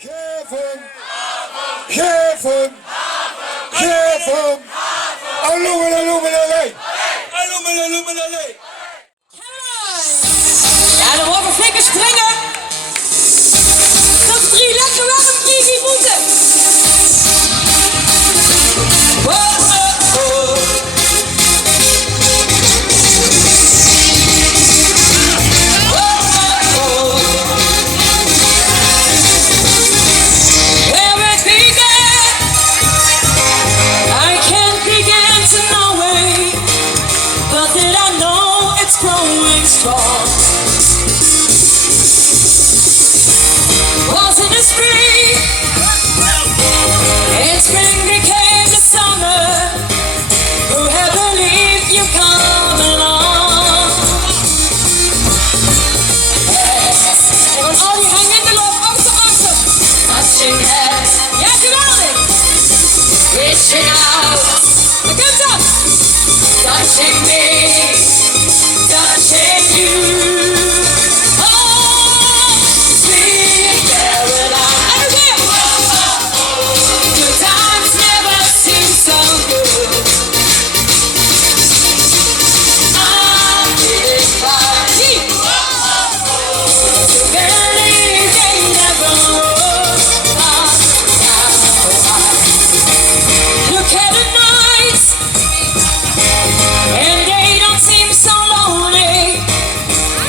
Geef hem! Geef hem! Geef hem! Alloemelaloemelalei! Alloemelaloemelalei! Ja, dan wordt we flikker springen. Dat 3 lekker wel een kiekie moeten. Oh, oh, oh. Strong. Was in the spring, and spring became the summer. Who had believed you come along? Yes, en dan al die hangen in de loop, achter. Touching hands, ja geweldig. Reaching out, daar komt dat. Touching me. Touching you, oh, sweet Caroline. Everywhere. Good times never seem so good. I'm feeling fine. To believe they never would. Look at the nights, and they don't seem so lonely.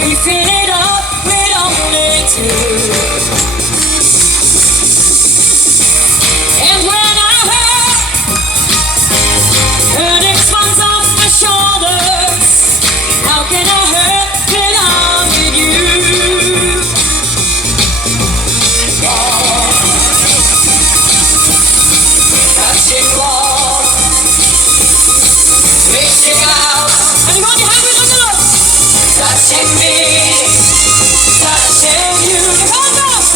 We fill it up with only 2. And when I heard it runs off my shoulders, how can I hurt belonging you? Oh. Touching walls, reaching out, and you want your hand with the look. Touching me, touching you, come on!